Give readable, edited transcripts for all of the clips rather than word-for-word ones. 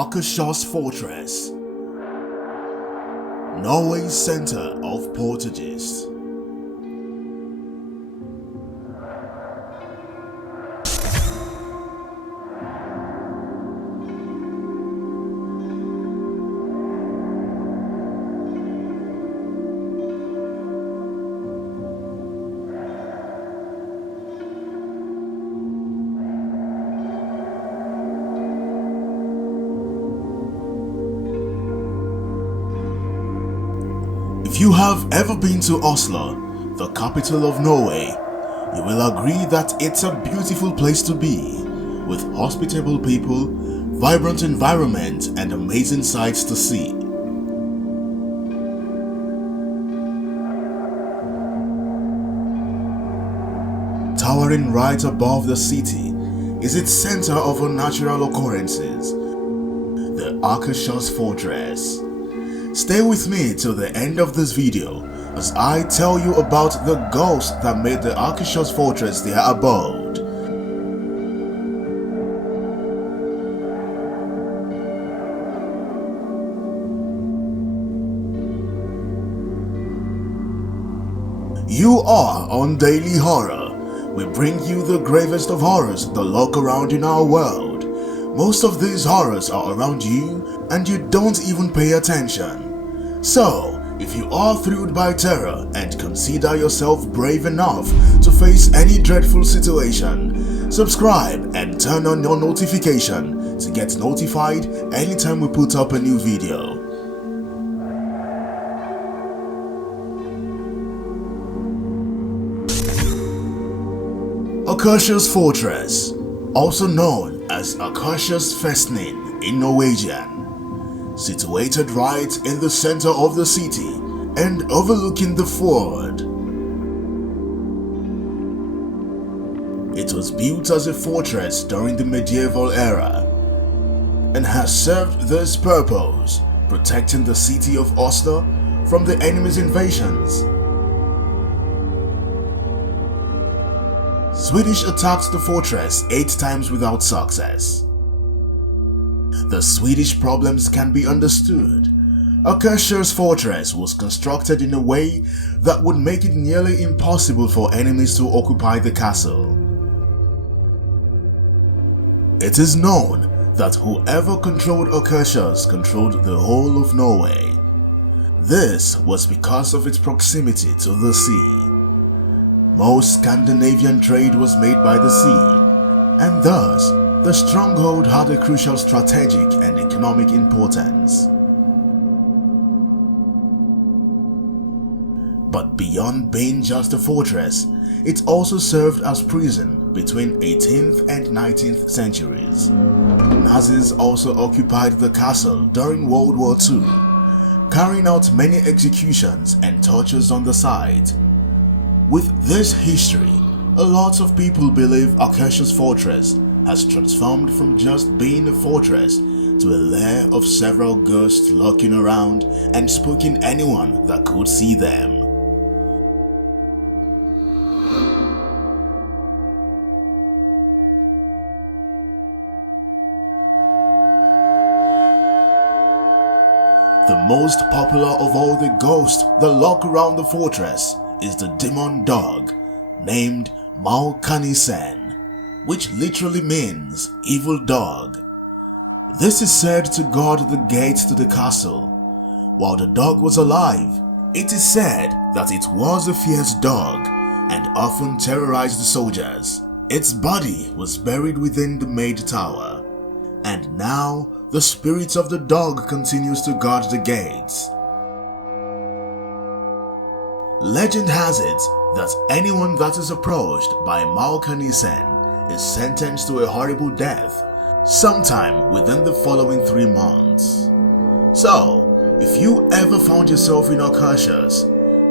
Akershus Fortress, Norway's center of poltergeists. If you have ever been to Oslo, the capital of Norway, you will agree that it's a beautiful place to be, with hospitable people, vibrant environment, and amazing sights to see. Towering right above the city is its center of unnatural occurrences, the Akershus Fortress. Stay with me till the end of this video as I tell you about the ghost that made the Akershus Fortress their abode. You are on Daily Horror. We bring you the gravest of horrors that lurk around in our world. Most of these horrors are around you and you don't even pay attention. So, if you are thrilled by terror and consider yourself brave enough to face any dreadful situation, subscribe and turn on your notification to get notified anytime we put up a new video. Akershus Fortress, also known as Akershus Festning in Norwegian, situated right in the center of the city and overlooking the fjord. It was built as a fortress during the medieval era and has served this purpose, protecting the city of Oslo from the enemy's invasions. Swedish attacked the fortress 8 times without success. The Swedish problems can be understood. Akershus Fortress was constructed in a way that would make it nearly impossible for enemies to occupy the castle. It is known that whoever controlled Akershus controlled the whole of Norway. This was because of its proximity to the sea. Most Scandinavian trade was made by the sea, and thus the stronghold had a crucial strategic and economic importance. But beyond being just a fortress, it also served as prison between 18th and 19th centuries. Nazis also occupied the castle during World War II, carrying out many executions and tortures on the site. With this history, a lot of people believe Akershus Fortress has transformed from just being a fortress to a lair of several ghosts lurking around and spooking anyone that could see them. The most popular of all the ghosts that lurk around the fortress is the demon dog named Malkanisen, which literally means evil dog. This is said to guard the gate to the castle. While the dog was alive, it is said that it was a fierce dog and often terrorized the soldiers. Its body was buried within the maid tower, and now the spirit of the dog continues to guard the gates. Legend has it that anyone that is approached by Malkanisen is sentenced to a horrible death sometime within the following 3 months. So, if you ever found yourself in Akershus,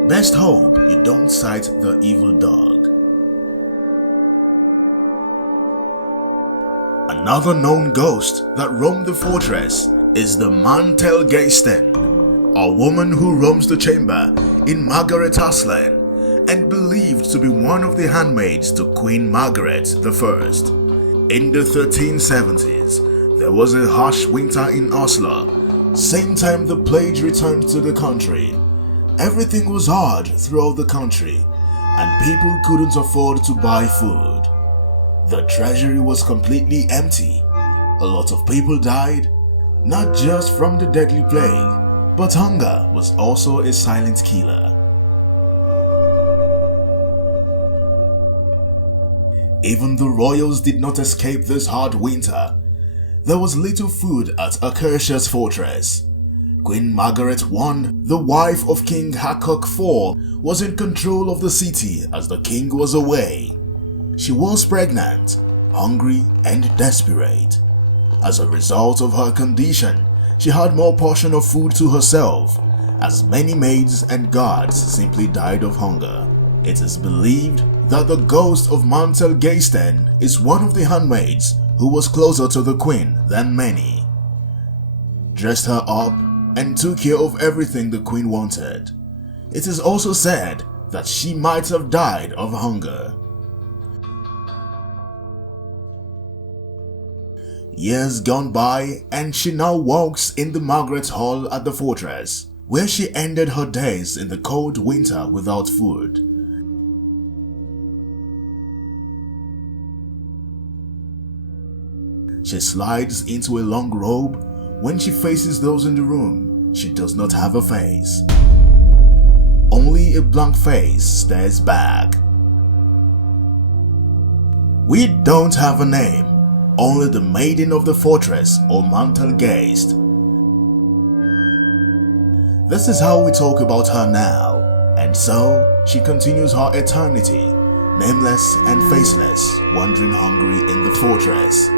best hope you don't sight the evil dog. Another known ghost that roamed the fortress is the mantelgeisten, a woman who roams the chamber in Margaret Aslan and believed to be one of the handmaids to Queen Margaret I. In the 1370s, There was a harsh winter in Oslo, same time the plague returned to the country. Everything was hard throughout the country, and people couldn't afford to buy food. The treasury was completely empty. A lot of people died, not just from the deadly plague, but hunger was also a silent killer. Even the royals did not escape this hard winter. There was little food at Akershus Fortress. Queen Margaret I, the wife of King Hauntings IV, was in control of the city as the king was away. She was pregnant, hungry, and desperate. As a result of her condition, she had more portion of food to herself, as many maids and guards simply died of hunger. It is believed that the ghost of poltergeists is one of the handmaids who was closer to the queen than many. Dressed her up and took care of everything the queen wanted. It is also said that she might have died of hunger. Years gone by, and she now walks in the Margaret Hall at the fortress, where she ended her days in the cold winter without food. She slides into a long robe. When she faces those in the room, she does not have a face. Only a blank face stares back. We don't have a name, only the maiden of the fortress or poltergeist. This is how we talk about her now, and so she continues her eternity, nameless and faceless, wandering hungry in the fortress.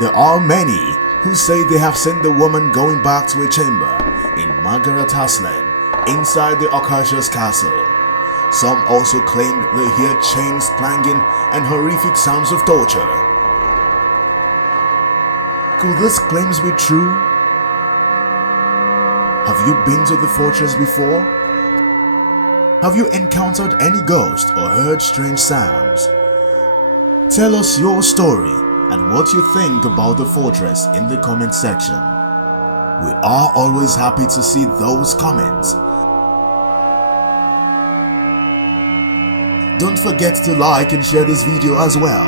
There are many who say they have seen the woman going back to a chamber in Margaret Hasland inside the Akershus castle. Some also claimed they hear chains clanging and horrific sounds of torture. Could these claims be true? Have you been to the fortress before? Have you encountered any ghosts or heard strange sounds? Tell us your story and what you think about the fortress in the comment section. We are always happy to see those comments. Don't forget to like and share this video as well.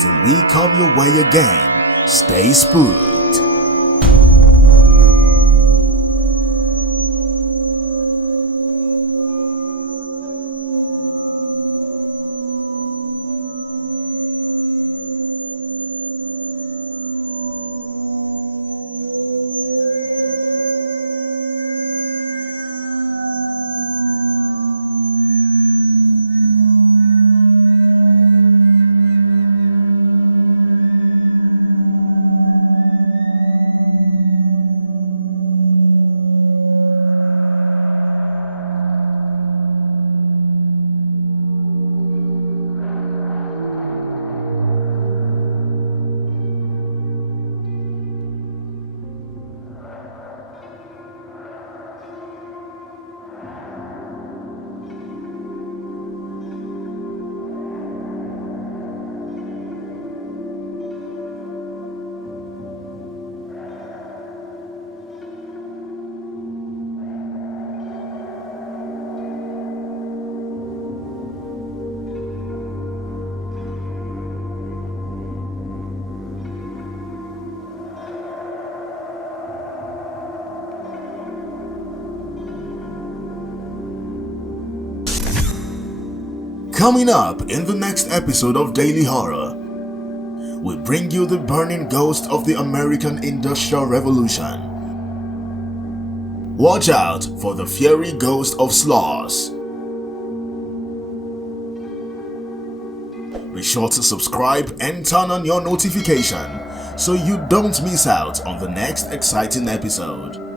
Till we come your way again, stay spooked. Coming up in the next episode of Daily Horror, we bring you the burning ghost of the American Industrial Revolution. Watch out for the fiery ghost of sloths. Be sure to subscribe and turn on your notification so you don't miss out on the next exciting episode.